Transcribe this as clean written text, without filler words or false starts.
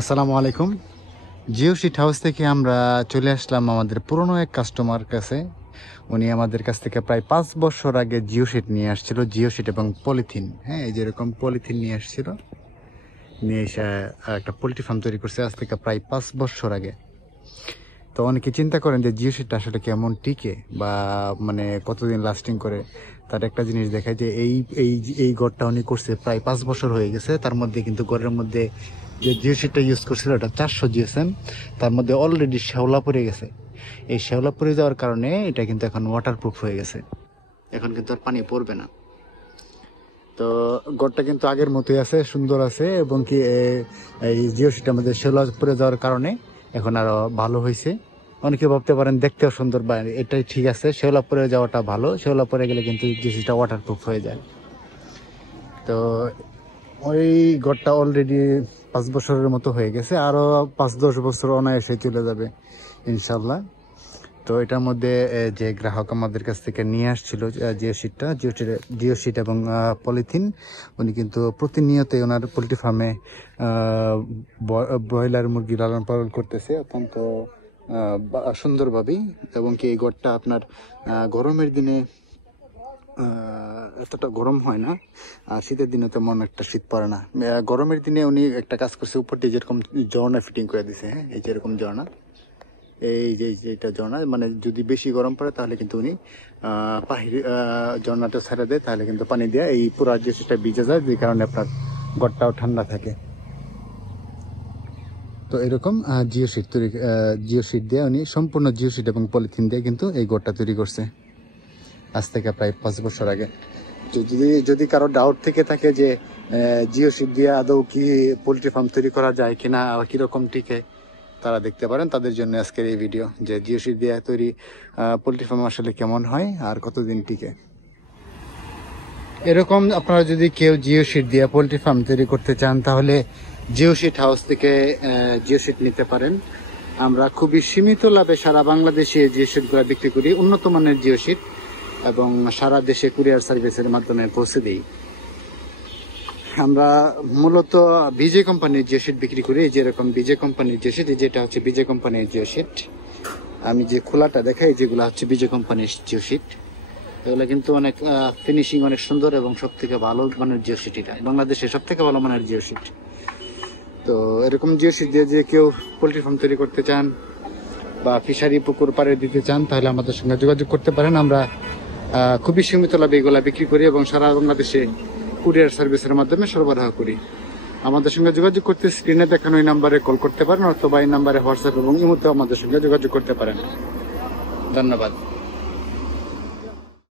আসসালামু আলাইকুম। Jio sheet house থেকে আমরা চলে আসলাম আমাদের পুরনো এক কাস্টমার কাছে। উনি আমাদের কাছ থেকে প্রায় 5 বছর আগে জিও শিট নিয়ে আসছিল, জিও শিট এবং পলিথিন। হ্যাঁ, এই যেরকম পলিথিন নিয়ে আসছিল, নিয়ে এসে একটা পোলট্রি ফার্ম তৈরি করছে আজ থেকে প্রায় 5 বছর আগে। তো অনেকে চিন্তা করেন যে জিও শিটটা আসলে কেমন টিকে বা মানে কতদিন লাস্টিং করে। তার একটা জিনিস দেখায় যে এই এই এই গড়টা উনি করছে প্রায় 5 বছর হয়ে গেছে। তার মধ্যে কিন্তু গড়ের মধ্যে যে জিও শিটটা ইউজ করছিল এটা 400 জিএসএম, তার মধ্যে অলরেডি শ্যাওলা পড়ে গেছে। এই শ্যাওলা পড়ে যাওয়ার কারণে এটা কিন্তু এখন ওয়াটারপ্রুফ হয়ে গেছে, এখন কিন্তু আর পানি পড়বে না। তো গড়টা কিন্তু আগের মতোই আছে, সুন্দর আছে, এবং কি এই জিও শিটের মধ্যে শ্যাওলা পড়ে যাওয়ার কারণে এখন আরো ভালো হয়েছে। অনেকে ভাবতে পারেন দেখতেও সুন্দর, বা এটাই ঠিক আছে, শ্যাওলা পড়ে যাওয়াটা ভালো। শ্যাওলা পড়ে গেলে কিন্তু জিও শিটটা ওয়াটারপ্রুফ হয়ে যায়। তো ওই গড়টা অলরেডি 5 বছরের মতো হয়ে গেছে, আরো 5-10 বছর অনায়াসে চলে যাবে ইনশাল্লাহ। তো এটার মধ্যে যে গ্রাহক আমাদের কাছ থেকে নিয়ে আসছিল জিও শিট এবং পলিথিন, উনি কিন্তু প্রতিনিয়তই ওনার পোলট্রি ফার্মে ব্রয়লার মুরগি লালন পালন করতেছে অত্যন্ত সুন্দরভাবেই। এবং কি এই গড়টা আপনার গরমের দিনে এতটা গরম হয় না, আর শীতের দিনে তেমন একটা শীত পড়ে না। গরমের দিনে উনি একটা কাজ করছে, উপর দিয়ে যেরকম ঝর্ণা ফিটিং করে দিছে। হ্যাঁ, এই যেরকম ঝর্ণা, এই যে এটা ঝর্ণা, মানে যদি বেশি গরম পড়ে তাহলে কিন্তু উনি ঝর্ণাটা ছেড়ে দেয়, তাহলে কিন্তু পানি দিয়ে এই পুরো যে সেটা ভিজে যায়, যে কারণে আপনার ঘরটাও ঠান্ডা থাকে। তো এরকম জিও শিট দিয়ে উনি সম্পূর্ণ জিও শিট এবং পলিথিন দিয়ে কিন্তু এই ঘরটা তৈরি করছে আজ থেকে প্রায় 5 বছর আগে। যদি কারো ডাউট থেকে থাকে যে জিও শিট দিয়ে আদৌ কি পোলট্রি ফার্ম তৈরি করা যায় কিনা, আর কিরকম টিকে, তারা দেখতে পারেন। তাদের জন্য আজকের এই ভিডিও, যে জিও শিট দিয়ে তৈরি পোলট্রি ফার্ম আসলে কেমন হয় আর কতদিন টিকে। এরকম আপনারা যদি কেউ জিও শিট দিয়ে পোলট্রি ফার্ম তৈরি করতে চান, তাহলে জিও শিট হাউস থেকে জিও শিট নিতে পারেন। আমরা খুবই সীমিত লাভে সারা বাংলাদেশে জিও শিটগুলো বিক্রি করি, উন্নত মানের জিও শিট, এবং সারা দেশে কুরিয়ার সার্ভিসের মাধ্যমে পৌঁছে দিই। আমরা মূলত বিজে কোম্পানির জিও শিট বিক্রি করি। যেরকম বিজে কোম্পানির জিও শিট, যেটা হচ্ছে বিজে কোম্পানির জিও শিট। আমি যে খোলাটা দেখাই, যেগুলো হচ্ছে বিজে কোম্পানির জিও শিট, এগুলো কিন্তু অনেক ফিনিশিং অনেক সুন্দর এবং সব থেকে ভালো মানের জিও শিট। এটা বাংলাদেশের সব থেকে ভালো মানের জিও শিট। তো এরকম জিও শিট দিয়ে যে কেউ পোলট্রি ফার্ম তৈরি করতে চান বা ফিশারি পুকুর পাড়ে দিতে চান, তাহলে আমাদের সঙ্গে যোগাযোগ করতে পারেন। আমরা খুবই সীমিত লাভে এগুলা বিক্রি করি এবং সারা বাংলাদেশে কুরিয়ার সার্ভিসের মাধ্যমে সরবরাহ করি। আমাদের সঙ্গে যোগাযোগ করতে স্ক্রিনে দেখানো এই নাম্বারে কল করতে পারেন, অথবা এই নাম্বারে হোয়াটসঅ্যাপ এবং ইমোতেও আমাদের সঙ্গে যোগাযোগ করতে পারেন। ধন্যবাদ।